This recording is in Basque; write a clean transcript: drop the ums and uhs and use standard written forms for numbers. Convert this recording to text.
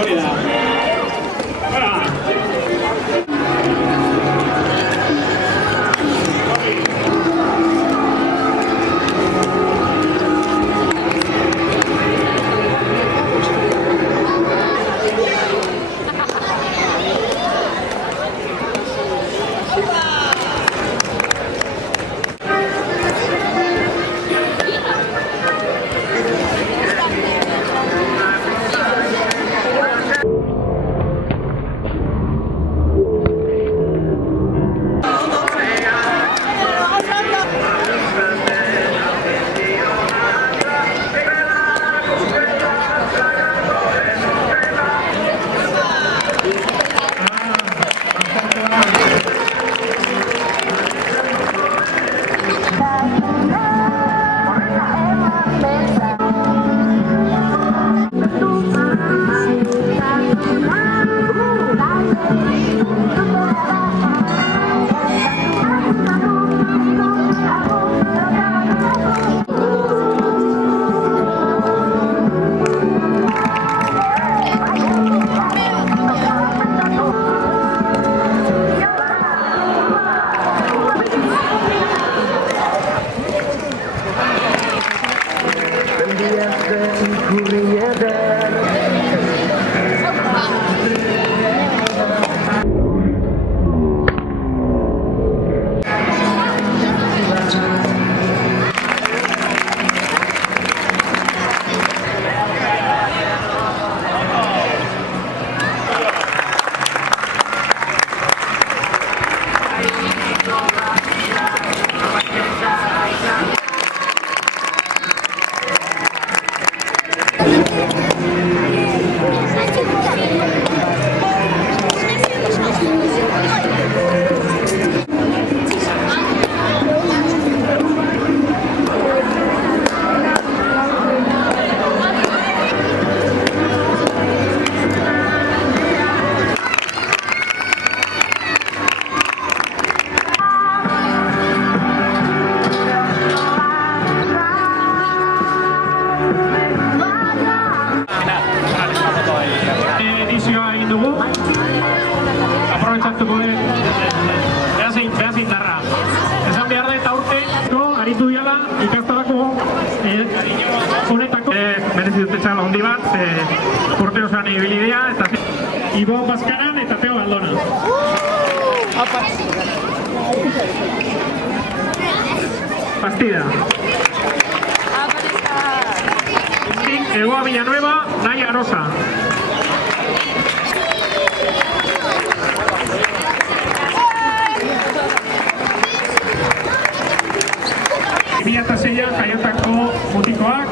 hori da. Edizioa egin dugu, aprobetxatuko behazin darra. Esan behar da eta urte, aritu diala ikastarako honetako. Merezi dute txala hondi bat, urte osan ibilidea, eta Ibo Baskaran eta Teo Aldona. Bastida. Egoa Villanueva, Naya Rosa. Biata zeian jaiotako mutikoak.